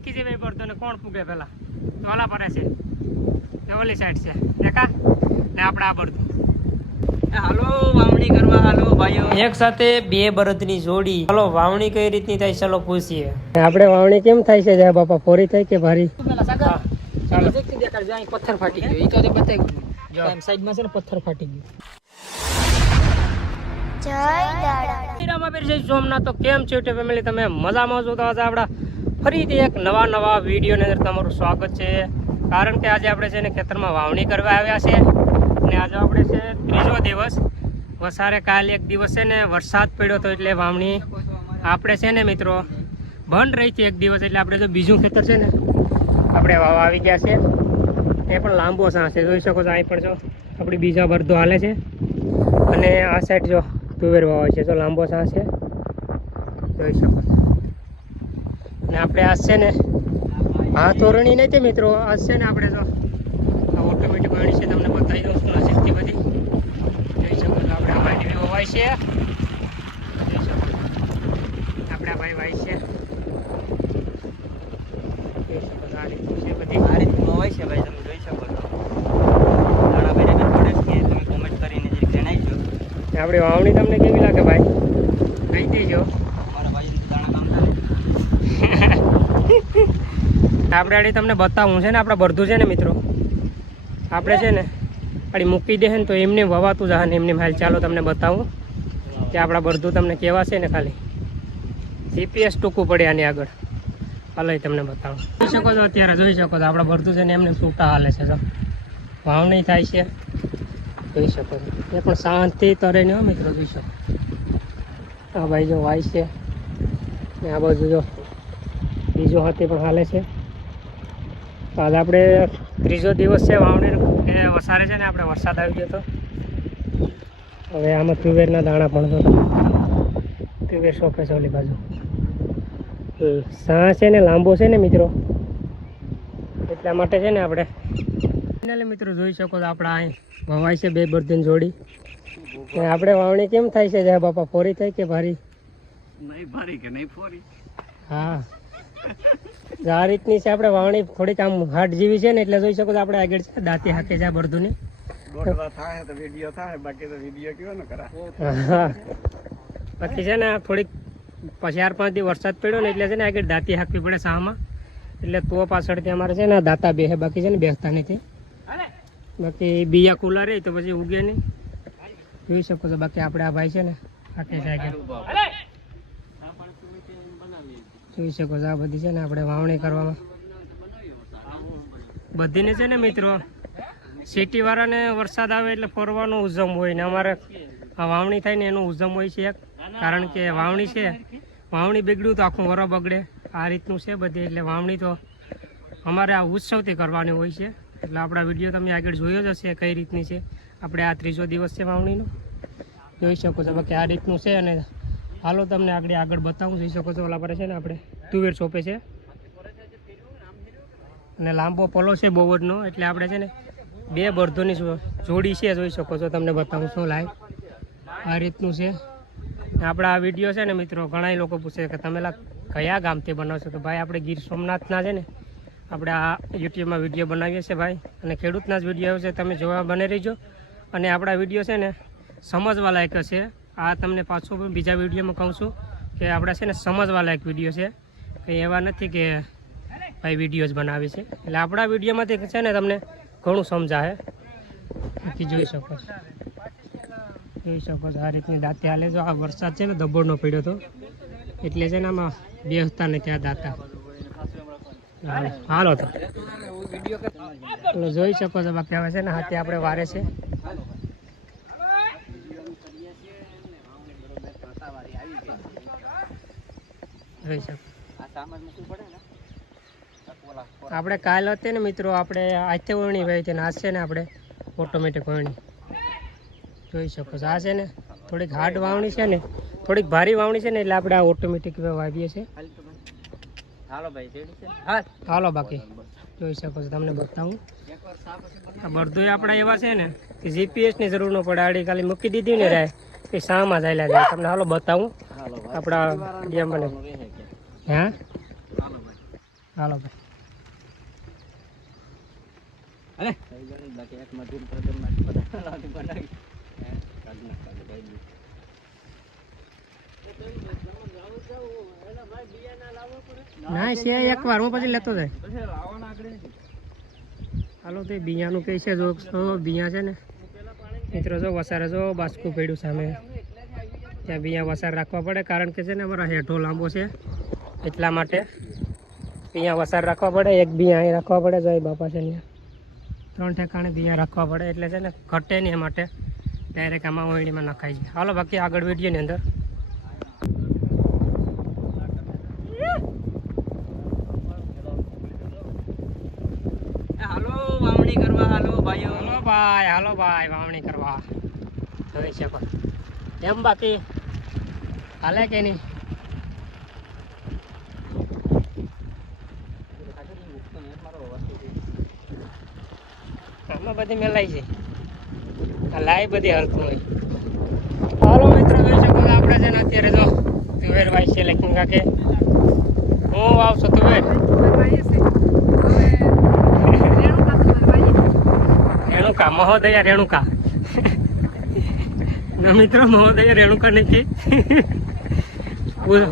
નાખી છે ભાઈ બળદો ને કોણ પૂગે પેલા ઓલા પરે છે ઓલી સાઈડ છે દેખા ને આપણે આ બળદું હાલો વાવણી કરવા હાલો ભાઈઓ એક સાથે બે બળદની જોડી ચાલો વાવણી કઈ રીતની થાય ચાલો પૂછીએ આપણે વાવણી કેમ થાય છે જય બાપા પોરી થાય કે ભારી ચાલો દેખાડ જાય પથ્થર ફાટી ગયો ઈ તો બતાવી ગયું સાઈડ માં છે ને પથ્થર ફાટી ગયો સોમનાથ તો કેમ છે ફેમિલી તમે મજામાં છો તો આજે આપણા ફરીથી એક નવા વિડીયોની અંદર તમારું સ્વાગત છે કારણ કે આજે આપણે છે ને ખેતરમાં વાવણી કરવા આવ્યા છે અને આજે આપણે છે ત્રીજો દિવસ વસારે કાલે એક દિવસ છે ને વરસાદ પડ્યો હતો એટલે વાવણી આપણે છે ને મિત્રો બંધ રહી હતી એક દિવસ એટલે આપણે જો બીજું ખેતર છે ને આપણે વાવા આવી ગયા છે એ પણ લાંબો સાસ છે જોઈ શકો છો અહીં પણ જો આપણી બીજા બળદો હાલે છે અને આ સાઈડ જો તુવેર વાવાય છે તો લાંબો સાસ છે જોઈ શકો છો અને આપણે આજ છે ને આ તોરણી નથી મિત્રો આજ છે ને આપણે જો આ ઓટોમેટિક વાણી છે તમને બતાવી દઉં છું નજીકથી બધી જોઈ શકો છો આપણે આ માંડવી વવાય છે જોઈ શકો છો આપણે આ ભાઈ વાય છે જોઈ શકો છો આ રીતનું છે બધી આ રીતનું હોય છે ભાઈ તમે જોઈ શકો છો દાણા બરાબર પડે છે તમે કોમેન્ટ કરીને જણાવજો આપણી વાવણી તમને કેવી લાગે ભાઈ કહી દેજો મારા ભાઈ દાણા કામ થાય આપણે આડી તમને બતાવું છે ને આપણા બળદું છે ને મિત્રો આપણે છે ને આડી મૂકી દે ને તો એમને વવાતું જાય ને એમને હાલ ચાલો તમને બતાવું કે આપણા બળદું તમને કેવા છે ને ખાલી જીપીએસ ટૂંકું પડે આની આગળ હાલો તમને બતાવું જોઈ શકો છો અત્યારે જોઈ શકો છો આપણા બળદું છે ને એમને છૂટા હાલે છે તો વાવણી થાય છે જોઈ શકો છો એ પણ શાંતિ તરે ને મિત્રો જોઈ શકો આ ભાઈ જો વાય છે ને આ બાજુ જો બીજો હાથી પણ હાલે છે તો આજે આપણે ત્રીજો દિવસ છે વાવણી એ વસારે છે ને આપણે વરસાદ આવી ગયો હતો હવે આમાં તુવેરના દાણા પણ તો તુવેર સોંપે છે ઓલી બાજુ સાહ છે ને લાંબો છે ને મિત્રો એટલા માટે છે ને આપણે ફાઇનલી મિત્રો જોઈ શકો તો આપણે અહીં વવાય છે બે બળદની જોડી આપણે વાવણી કેમ થાય છે જય બાપા ફોરી થાય કે ભારી નહીં ભારી કે નહીં ફોરી હા આ રીતની છે આપણે વાવણી થોડીક આમ હાટ જેવી છે ને એટલે જોઈ શકો છો આપણે આગળ છે દાંતી હાકે છે બળદું ને થાય તો વિડીયો થાય બાકી તો વિડીયો કેવો ન કરા હા પછી છે ને થોડીક 4-5 દી વરસાદ પડ્યો ને એટલે છે ને આગળ દાંતી હાકવી પડે સામાં એટલે તો પાછળથી અમારે છે ને દાંતા બેસે બાકી છે ને બેસતા નથી બાકી બિયા ખુલ્લા રહે તો પછી ઉગે નહીં જોઈ શકો છો બાકી આપણે આ ભાઈ છે ને હાકે છે આગળ જોઈ શકો છો આ બધી છે ને આપણે વાવણી કરવામાં બધીને છે ને મિત્રો સિટી વાળાને વરસાદ આવે એટલે ફરવાનો ઉજમ હોય ને અમારે આ વાવણી થાય ને એનો ઉજમ હોય છે એક કારણ કે વાવણી છે વાવણી બગડ્યું તો આખું વરો બગડે આ રીતનું છે બધી એટલે વાવણી તો અમારે આ ઉત્સવથી કરવાની હોય છે એટલે આપણા વિડીયો તમે આગળ જોયો જ હશે કઈ રીતની છે આપણે આ ત્રીજો દિવસ છે વાવણીનો જોઈ શકો છો બાકી આ રીતનું છે અને હાલો તમને આગળ બતાવું જોઈ શકો છો ઓલા પર છે ને આપણે તુવેર સોંપે છે અને લાંબો પોલો છે બોવડનો એટલે આપણે છે ને બે બળદોની જોડી છે જોઈ શકો છો તમને બતાવું શું લાઈવ આ રીતનું છે આપણા આ વિડીયો છે ને મિત્રો ઘણા લોકો પૂછે કે તમે કયા ગામથી બનાવશો તો ભાઈ આપણે ગીર સોમનાથના છે ને આપણે આ યુટ્યુબમાં વિડીયો બનાવીએ છીએ ભાઈ અને ખેડૂતના જ વિડીયો છે તમે જોવા બને રહીજો અને આપણા વિડીયો છે ને સમજવા લાયક છે આ તમને પાછું પણ બીજા વિડીયોમાં કહું છું કે આપણે છે ને સમજવા લાયક વિડીયો છે કંઈ એવા નથી કે ભાઈ વિડીયો જ બનાવે છે એટલે આપણા વિડીયોમાંથી છે ને તમને ઘણું સમજાય બાકી જોઈ શકો છો આ રીતની દાંતી હાલે જો આ વરસાદ છે ને દબોડનો પડ્યો હતો એટલે છે ને આમાં બેસતા નથી આ દાંતા હાલો તો જોઈ શકો છો બાકી હવે છે ને હાથે આપણે વારે છે જોઈ શકો આપણે કાલ હતી ને મિત્રો આપણે આથે વરણી ભાઈ છે ને આજ છે ને આપણે ઓટોમેટિક વરણી જોઈ શકો છો આ છે ને થોડીક હાર્ડ વાવણી છે ને થોડીક ભારી વાવણી છે ને એટલે આપણે આ ઓટોમેટિક વાવીએ છીએ હાલો બાકી જોઈ શકો છો તમને બતાવું આ બળદું આપણા એવા છે ને કે જીપીએસની જરૂર ન પડે આડી ખાલી મૂકી દીધી ને રાય એ શામાં ચાલ્યા જાય તમને હાલો બતાવું આપણા ગેમ બને હા હાલો ભાઈ અરે બાકી એક મજૂર પ્રદર્શનમાં બનાવી કાઢ નાખ ના છે એકવાર હું પછી લેતો જાય હાલો તો બિયાનું કહે છે જો બિયા છે ને મિત્રો જો વસારે જો બાસકું પડ્યું સામે ત્યાં બિયા વસાર રાખવા પડે કારણ કે છે ને અમારા હેઠો લાંબો છે એટલા માટે બિયા વસાર રાખવા પડે એક બિયા અહીં રાખવા પડે જય બાપા છે ત્યાં 3 ઠેકાણે બિયા રાખવા પડે એટલે છે ને ઘટે નહીં એ માટે ડાયરેક્ટ આમાં ઓયડીમાં નખાય છે હાલો બાકી આગળ વિડીયોની અંદર હાલો વાવણી કરવા હાલો ભાઈઓ હાલો ભાઈ વાવણી કરવા જોઈ શકો એમ બાકી હાલે કે નહીં આમાં બધી મેલાઈ છે આ લાઈ બધી હલતું હોય હાલો મિત્રો જોઈ શકો છો આપણે છે ને અત્યારે જો તુવેર વાય છે લેકિન કાકે હું વાવશો તુવેર રેણુકા મહોદયા રેણુકા ના મિત્રો મહોદયા રેણુકા નથી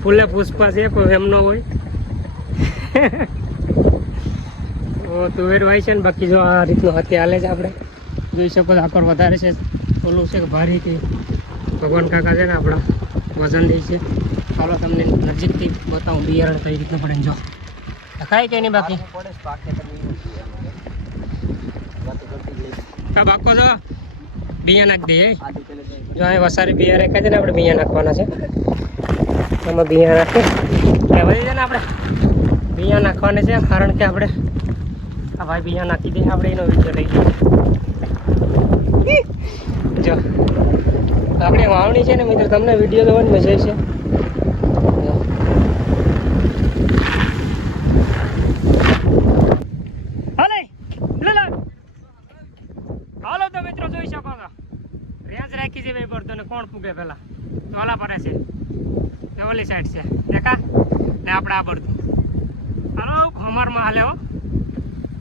ફૂલે પુષ્પા છે કોઈ એમ ન હોય તુવેર વાય છે ને બાકી જો આ રીતનું હાથી હાલે છે આપણે જોઈ શકો છો આકર વધારે છે ઓલું છે કે ભારીથી ભગવાન કાકા છે ને આપણા વજન દે છે ચાલો તમને નજીકથી બતાવું બિયારણ કઈ રીતનું પડે જો ખાય કે નહીં બાકી આ બાકો જો બિયા નાખી દઈએ જો અહીં વસારી બિયા રેખાય છે ને આપણે બિયા નાખવાના છે એમાં બિયા નાખીએ એ વધી છે ને આપણે બિયા નાખવાના છે કારણ કે આપણે આ ભાઈ બિયા નાખી દઈએ આપણે એનો વિડીયો લઈ જઈએ જો આપણે વાવણી છે ને મિત્રો તમને વિડીયો જોવાની મજા છે હાલો તો મિત્રો જોઈ શકો છો રેન્જ રાખી છે ભાઈ પડતો ને કોણ પૂગે પેલા ઓલા પડે છે ને ઓલી સાઈડ છે દેખા ને આપણે આ પડતું હાલો ખમરમાં હાલે હો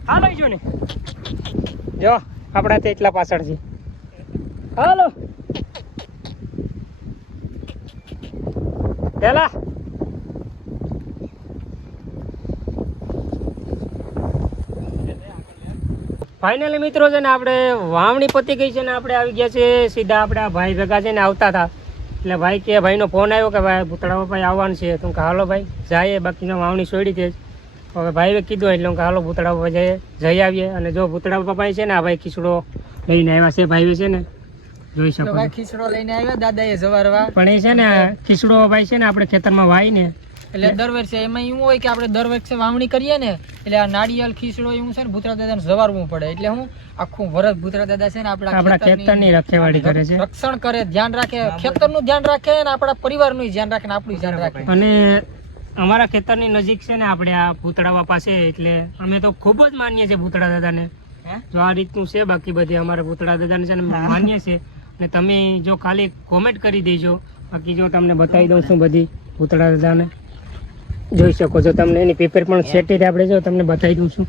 હાલો જો ને જો આપણા તે એટલા પાછળ છે હાલો પેલા ફાઇનલી મિત્રો છે ને આપણે વાવણી પતી ગઈ છે ને આપણે આવી ગયા છે સીધા આપણે આ ભાઈ ભેગા છે ને આવતા હતા એટલે ભાઈ કે ભાઈનો ફોન આવ્યો કે ભાઈ ભૂતળા ભાઈ આવવાનું છે તો કે હાલો ભાઈ જાય બાકી વાવણી છોડી દે હવે ભાઈએ કીધું એટલે કે હાલો ભૂતળા બાપા જઈ આવીએ અને જો ભૂતળા બાપા છે ને આ ભાઈ ખીચડો લઈને આવ્યા છે ભાઈ છે ને જોઈ શકો ખીચડો લઈને આવ્યા દાદાએ સવારવા પણ એ છે ને ખીચડો ભાઈ છે ને આપણે ખેતરમાં વાય ને એટલે દર વર્ષે એમાં એવું હોય કે આપણે દર વર્ષે વાવણી કરીએ ને એટલે આ નાળિયેર ખીચડો એવું છે ને ભૂતરા દાદાને સવારવું પડે એટલે હું આખું વરસ ભૂતરા દાદા છે ને આપણા ખેતરની રખેવાળી કરે છે રક્ષણ કરે ધ્યાન રાખે ખેતરનું ધ્યાન રાખે અને આપણા પરિવારનું ધ્યાન રાખે ને આપણું ધ્યાન રાખે અને અમારા ખેતરની નજીક છે ને આપણે આ ભૂતળા બાપા છે એટલે અમે તો ખૂબ જ માનીએ છીએ ભૂતળા દાદાને જો આ રીતનું છે બાકી બધી અમારે ભૂતળા દાદાને છે ને માનીએ છીએ અને તમે જો ખાલી કોમેન્ટ કરી દેજો બાકી જો તમને બતાવી દઉં છું બધી ભૂતળા દાદાને જોઈ શકો છો તમને એની પેપર પણ સેટી આપણે જો તમને બતાવી દઉં છું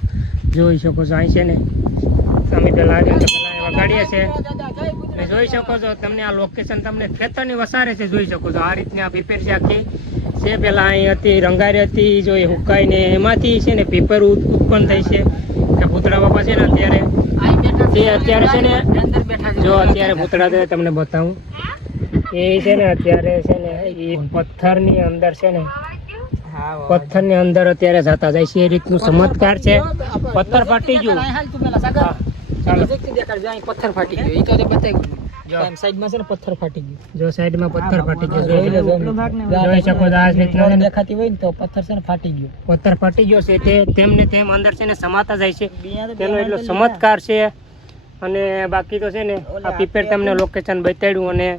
જોઈ શકો છો અહીં છે ને અમે પહેલાં આવ્યા તો પહેલાં વગાડીએ છીએ ને જોઈ શકો છો તમને આ લોકેશન તમને ખેતરની વસારે છે જોઈ શકો છો આ રીતની આ પેપર છે આખી છે પહેલાં અહીં હતી રંગારી હતી જો એ હુકાઈને એમાંથી છે ને પેપર ઉત્પન્ન થઈ છે કે ભૂતળા બાપા છે ને અત્યારે અત્યારે છે ને જો અત્યારે ભૂતળા દાદા તમને બતાવું એ છે ને અત્યારે છે ને એ પથ્થરની અંદર છે ને પથ્થરની અંદર અત્યારે જતા જાય છે એ રીતનું ચમત્કાર છે પથ્થર ફાટી ગયું પથ્થર ફાટી ગયો એ તો બતાવ્યું સાઈડમાં છે ને પથ્થર ફાટી ગયું જો સાઈડમાં પથ્થર ફાટી ગયો જોઈ શકો છો આ રીતના દેખાતી હોય ને તો પથ્થર છે ને ફાટી ગયો પથ્થર ફાટી ગયો છે તે તેમને તેમ અંદર છે ને સમાતા જાય છે તેનો એટલો ચમત્કાર છે અને બાકી તો છે ને આ પીપેર તમને લોકેશન બતાડ્યું અને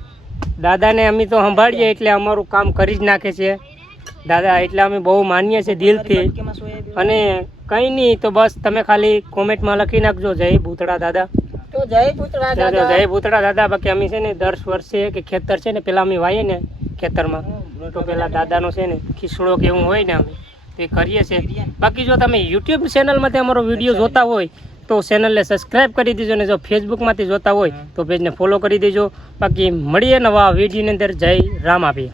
દાદાને અમે તો સંભાળીએ એટલે અમારું કામ કરી જ નાખે છે દાદા એટલે અમે બહુ માનીએ છીએ દિલથી અને કંઈ નહીં તો બસ તમે ખાલી કોમેન્ટમાં લખી નાખજો જય ભૂતળા દાદા જય ભૂતળા દાદા બાકી અમે છે ને દર વર્ષે કે ખેતર છે ને પેલા અમે વાઈએ ને ખેતરમાં તો પેલા દાદાનો છે ને ખીચડો કે એવું હોય ને અમે તે કરીએ છીએ. બાકી જો તમે યુટ્યુબ ચેનલમાંથી અમારો વિડીયો જોતા હોય તો ચેનલને સબસ્ક્રાઇબ કરી દેજો, અને જો ફેસબુકમાંથી જોતા હોય તો પેજને ફોલો કરી દેજો. બાકી મળીએ નવા વિડીયોની અંદર. જય રામ આપીએ.